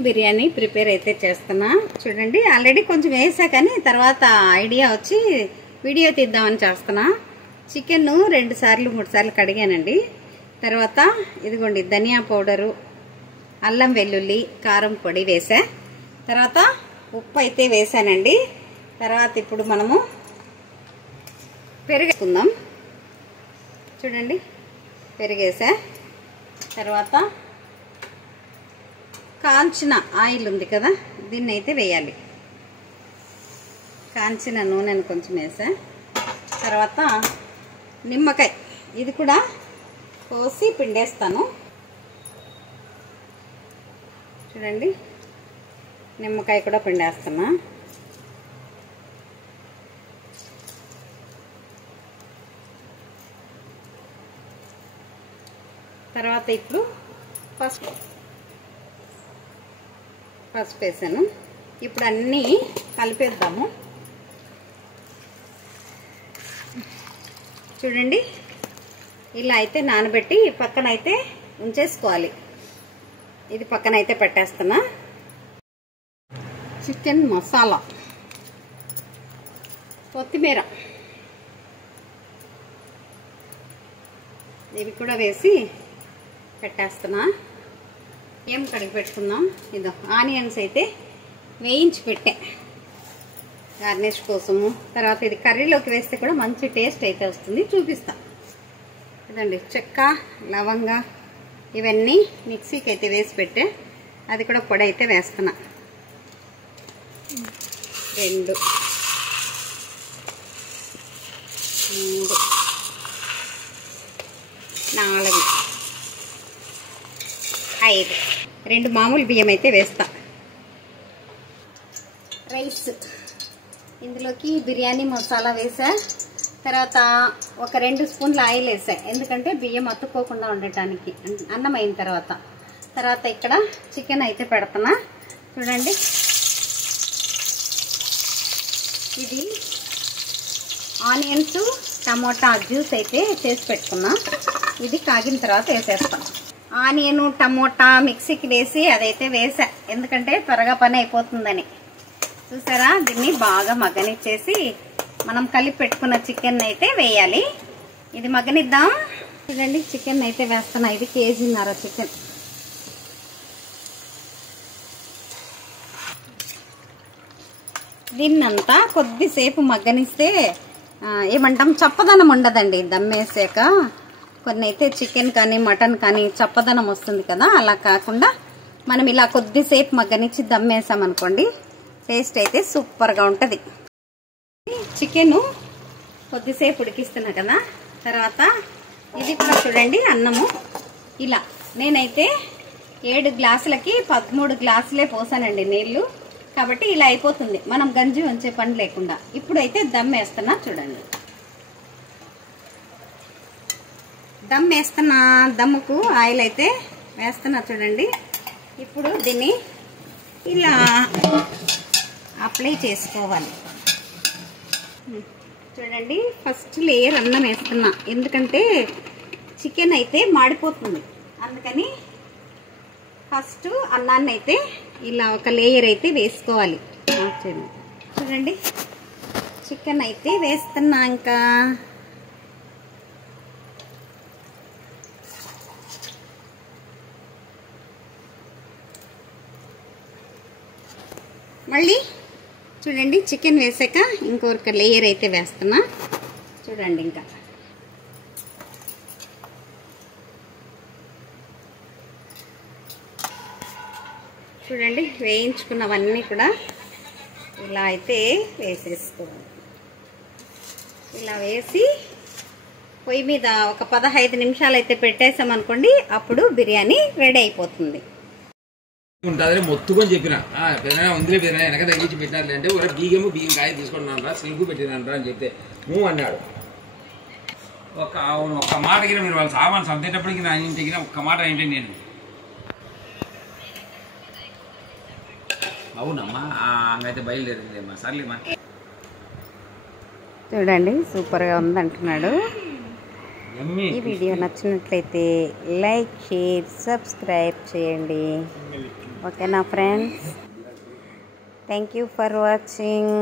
Chicken biryani prepare అయితే చేస్తున్నా చూడండి. ఆల్రెడీ కొంచెం వేసా కానీ తర్వాత ఐడియా వచ్చి వీడియో తీద్దామని చేస్తున్నా. చికెన్ 2 సార్లు 3 సార్లు కడిగానండి. తర్వాత ఇదిగోండి ధనియా పౌడరు, అల్లం వెల్లుల్లి, కారం పొడి వేసా. తర్వాత ఉప్పు అయితే వేసానండి. తర్వాత ఇప్పుడు మనము పెరుగేసుకుందాం. చూడండి పెరిగేసా. తర్వాత కాంచిన ఆయిల్ ఉంది కదా, దీన్ని అయితే వేయాలి. కాంచిన నూనెను కొంచెం వేసా. తర్వాత నిమ్మకాయ, ఇది కూడా కోసి పిండేస్తాను. చూడండి నిమ్మకాయ కూడా పిండేస్తున్నా. తర్వాత ఇప్పుడు పసుపు వేసాను. ఇప్పుడు అన్నీ కలిపేద్దాము. చూడండి ఇలా అయితే నానబెట్టి పక్కన అయితే ఉంచేసుకోవాలి. ఇది పక్కన అయితే పెట్టేస్తున్నా. చికెన్ మసాలా, కొత్తిమీర ఇవి కూడా వేసి పెట్టేస్తున్నా. ఏం కడిగి పెట్టుకుందాం. ఇదో ఆనియన్స్ అయితే వేయించి పెట్టే గార్నిష్ కోసము. తర్వాత ఇది కర్రీలోకి వేస్తే కూడా మంచి టేస్ట్ అయితే వస్తుంది, చూపిస్తా. ఇదండి చెక్క, లవంగ ఇవన్నీ మిక్సీకి అయితే వేసి పెట్టే, అది కూడా పొడి అయితే వేస్తున్నా. 2 3 4 5 2 మామూలు బియ్యం అయితే వేస్తా. రైస్ ఇందులోకి బిర్యానీ మసాలా వేసా. తర్వాత ఒక 2 స్పూన్ల ఆయిల్ వేసా, ఎందుకంటే బియ్యం అతుక్కోకుండా ఉండటానికి అన్నం అయిన తర్వాత. తర్వాత ఇక్కడ చికెన్ అయితే పెడుతున్నా. చూడండి ఇది ఆనియన్స్ టమోటా జ్యూస్ అయితే చేసి పెట్టుకున్నా. ఇది కాగిన తర్వాత వేసేస్తాం. ఆనియన్ టమోటా మిక్సీకి వేసి అదైతే వేసా, ఎందుకంటే త్వరగా పని అయిపోతుందని. చూసారా, దీన్ని బాగా మగ్గనిచ్చేసి మనం కలిపి పెట్టుకున్న చికెన్ అయితే వేయాలి. ఇది మగ్గనిద్దాం. చూడండి చికెన్ అయితే వేస్తున్నా. ఇది 1.5 కేజీ చికెన్. దీన్నంతా కొద్దిసేపు మగ్గనిస్తే ఏమంటాం, చప్పదనం ఉండదండి. దమ్మేసాక కొన్ని అయితే చికెన్ కానీ మటన్ కానీ చప్పదనం వస్తుంది కదా, అలా కాకుండా మనం ఇలా కొద్దిసేపు మగ్గనిచ్చి దమ్మేసామనుకోండి, టేస్ట్ అయితే సూపర్గా ఉంటుంది. చికెన్ కొద్దిసేపు ఉడికిస్తున్నా కదా. తర్వాత ఇది కూడా చూడండి అన్నము ఇలా నేనైతే 7 గ్లాసులకి 13 గ్లాసులే పోసానండి నీళ్లు. కాబట్టి ఇలా అయిపోతుంది, మనం గంజి ఉంచే పని లేకుండా. ఇప్పుడైతే దమ్ వేస్తున్నా. చూడండి దమ్ వేస్తున్నా. దమ్ముకు ఆయిల్ అయితే వేస్తున్నా. చూడండి ఇప్పుడు దీన్ని ఇలా అప్లై చేసుకోవాలి. చూడండి ఫస్ట్ లేయర్ అన్నం వేస్తున్నా, ఎందుకంటే చికెన్ అయితే మాడిపోతుంది. అందుకని ఫస్ట్ అన్నాన్ని అయితే ఇలా ఒక లేయర్ అయితే వేసుకోవాలి. చూడండి చికెన్ అయితే వేస్తున్నా. ఇంకా మళ్ళీ చూడండి చికెన్ వేసాక ఇంకొక లేయర్ అయితే వేస్తున్నా. చూడండి ఇంకా చూడండి వేయించుకున్నవన్నీ కూడా ఇలా అయితే వేసేసుకోవాలి. ఇలా వేసి పొయ్యి మీద ఒక 15 నిమిషాలు అయితే పెట్టేసామనుకోండి, అప్పుడు బిర్యానీ రెడీ అయిపోతుంది. ఉంటుంది మొత్తుకొని చెప్పిన ఉందిలే పెద్దనా వెనక తగ్గించి పెట్టినట్లే అంటే ఒక బియ్యం కాయ తీసుకుంటున్నాను సిల్కు పెట్టినంటారా అని చెప్తే నువ్వు అన్నాడు. ఒక్క మాట కింద మీరు వాళ్ళు సామాన్ సర్దేటప్పటికి నా ఇంటికి ఒక్క మాట ఏంటి నేను అవునమ్మా అయితే బయలుదేరిందేమ్మా సర్లేమ్మా. చూడండి సూపర్గా ఉంది అంటున్నాడు. ఈ వీడియో నచ్చినట్లయితే లైక్, షేర్, సబ్స్క్రైబ్ చేయండి. ఓకేనా friends, thank you for watching.